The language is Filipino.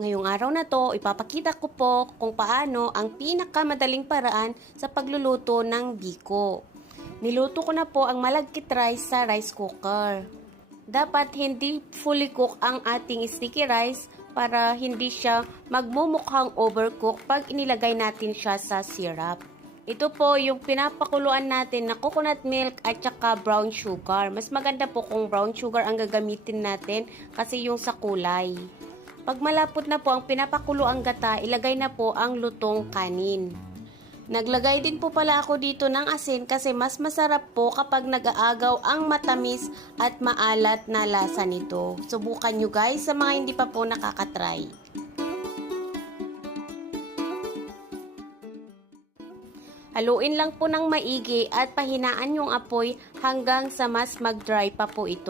Ngayong araw na to, ipapakita ko po kung paano ang pinakamadaling paraan sa pagluluto ng biko. Niluto ko na po ang malagkit rice sa rice cooker. Dapat hindi fully cook ang ating sticky rice para hindi siya magmumukhang overcook pag inilagay natin siya sa syrup. Ito po yung pinapakuluan natin na coconut milk at saka brown sugar. Mas maganda po kung brown sugar ang gagamitin natin kasi yung sa kulay. Pag malapot na po ang pinapakulo ang gata, ilagay na po ang lutong kanin. Naglagay din po pala ako dito ng asin kasi mas masarap po kapag nag-aagaw ang matamis at maalat na lasa nito. Subukan nyo guys sa mga hindi pa po nakakatry. Haluin lang po ng maigi at pahinaan yung apoy hanggang sa mas mag-dry pa po ito.